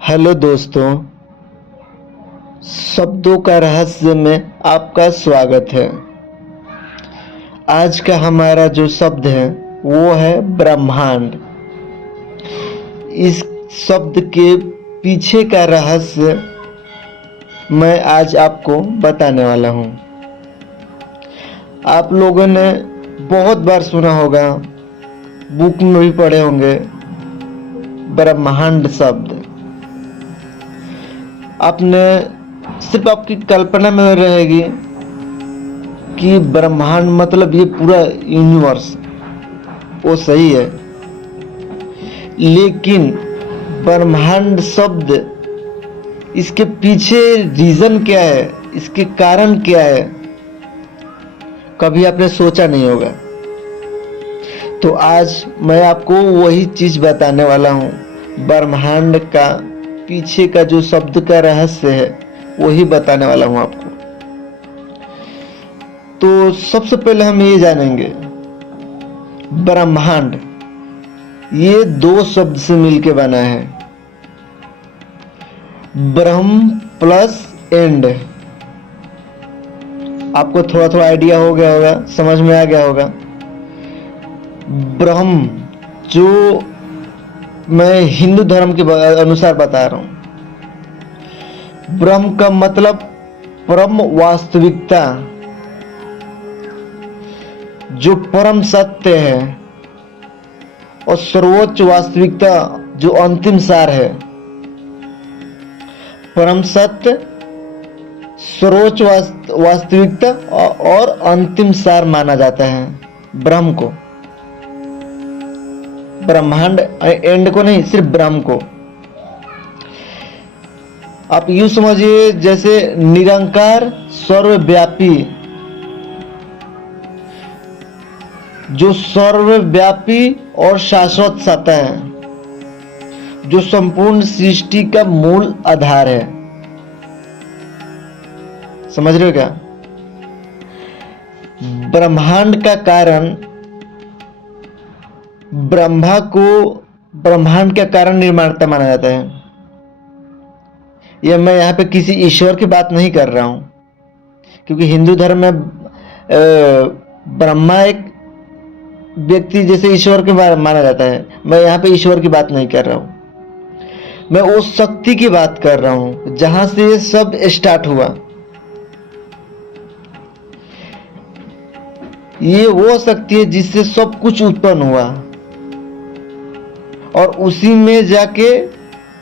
Hello दोस्तों, शब्दों का रहस्य में आपका स्वागत है। आज का हमारा जो शब्द है वो है ब्रह्मांड। इस शब्द के पीछे का रहस्य मैं आज आपको बताने वाला हूँ। आप लोगों ने बहुत बार सुना होगा, बुक में भी पढ़े होंगे ब्रह्मांड शब्द। आपने सिर्फ आपकी कल्पना में रहेगी कि ब्रह्मांड मतलब ये पूरा यूनिवर्स, वो सही है, लेकिन ब्रह्मांड शब्द इसके पीछे रीजन क्या है, इसके कारण क्या है, कभी आपने सोचा नहीं होगा। तो आज मैं आपको वही चीज बताने वाला हूँ। ब्रह्मांड का पीछे का जो शब्द का रहस्य है वही बताने वाला हूं आपको। तो सबसे पहले हम ये जानेंगे, ब्रह्मांड ये दो शब्द से मिलके बना है, ब्रह्म प्लस एंड। आपको थोड़ा थोड़ा आइडिया हो गया होगा, समझ में आ गया होगा। ब्रह्म जो मैं हिंदू धर्म के अनुसार बता रहा हूं, ब्रह्म का मतलब परम वास्तविकता, जो परम सत्य है, और सर्वोच्च वास्तविकता जो अंतिम सार है। परम सत्य, सर्वोच्च वास्तविकता और अंतिम सार माना जाता है ब्रह्म को। ब्रह्मांड एंड को नहीं, सिर्फ ब्रह्म को। आप यूं समझिए जैसे निरंकार सर्वव्यापी, जो सर्वव्यापी और शाश्वत सत्ता है, जो संपूर्ण सृष्टि का मूल आधार है। समझ रहे हो क्या? ब्रह्मांड का कारण, ब्रह्मा को ब्रह्मांड का कारण निर्माता माना जाता है। यह मैं यहाँ पे किसी ईश्वर की बात नहीं कर रहा हूं, क्योंकि हिंदू धर्म में ब्रह्मा एक व्यक्ति जैसे ईश्वर के बारे में माना जाता है। मैं यहाँ पे ईश्वर की बात नहीं कर रहा हूं, मैं उस शक्ति की बात कर रहा हूं जहां से ये सब स्टार्ट हुआ। ये वो शक्ति है जिससे सब कुछ उत्पन्न हुआ और उसी में जाके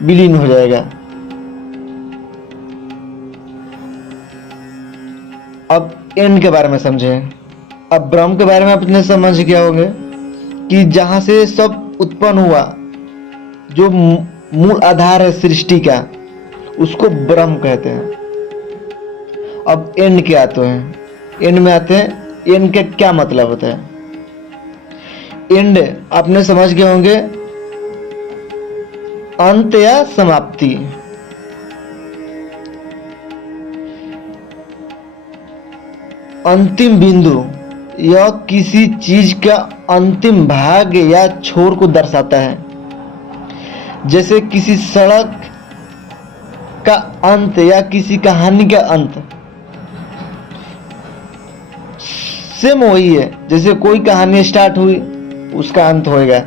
विलीन हो जाएगा। अब एंड के बारे में समझें। अब ब्रह्म के बारे में आप इतने समझ गए होंगे कि जहां से सब उत्पन्न हुआ, जो मूल आधार है सृष्टि का, उसको ब्रह्म कहते हैं। अब एंड के आते हैं, एंड में आते हैं। एंड का क्या मतलब होता है? एंड आपने समझ गए होंगे, अंत या समाप्ति। अंतिम बिंदु, यह किसी चीज का अंतिम भाग या छोर को दर्शाता है। जैसे किसी सड़क का अंत या किसी कहानी का अंत। सेम वही है, जैसे कोई कहानी स्टार्ट हुई उसका अंत होएगा,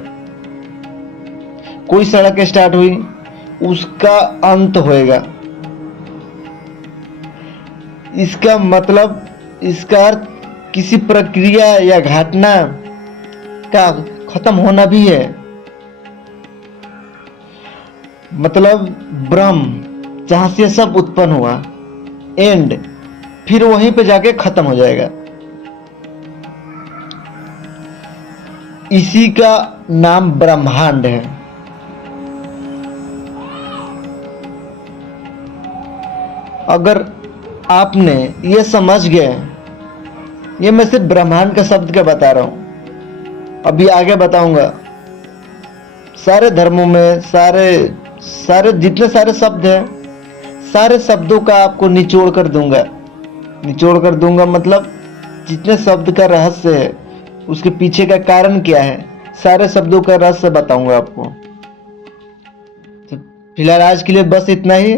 कोई सड़क स्टार्ट हुई उसका अंत होएगा। इसका मतलब, इसका अर्थ किसी प्रक्रिया या घटना का खत्म होना भी है। मतलब ब्रह्म जहां से सब उत्पन्न हुआ, एंड, फिर वहीं पे जाके खत्म हो जाएगा। इसी का नाम ब्रह्मांड है। अगर आपने ये समझ गए, ये मैं सिर्फ ब्रह्मांड का शब्द का बता रहा हूं, अभी आगे बताऊंगा। सारे धर्मों में सारे जितने सारे शब्द हैं, सारे शब्दों का आपको निचोड़ कर दूंगा। निचोड़ कर दूंगा मतलब जितने शब्द का रहस्य है, उसके पीछे का कारण क्या है, सारे शब्दों का रहस्य बताऊंगा आपको। तो फिलहाल आज के लिए बस इतना ही।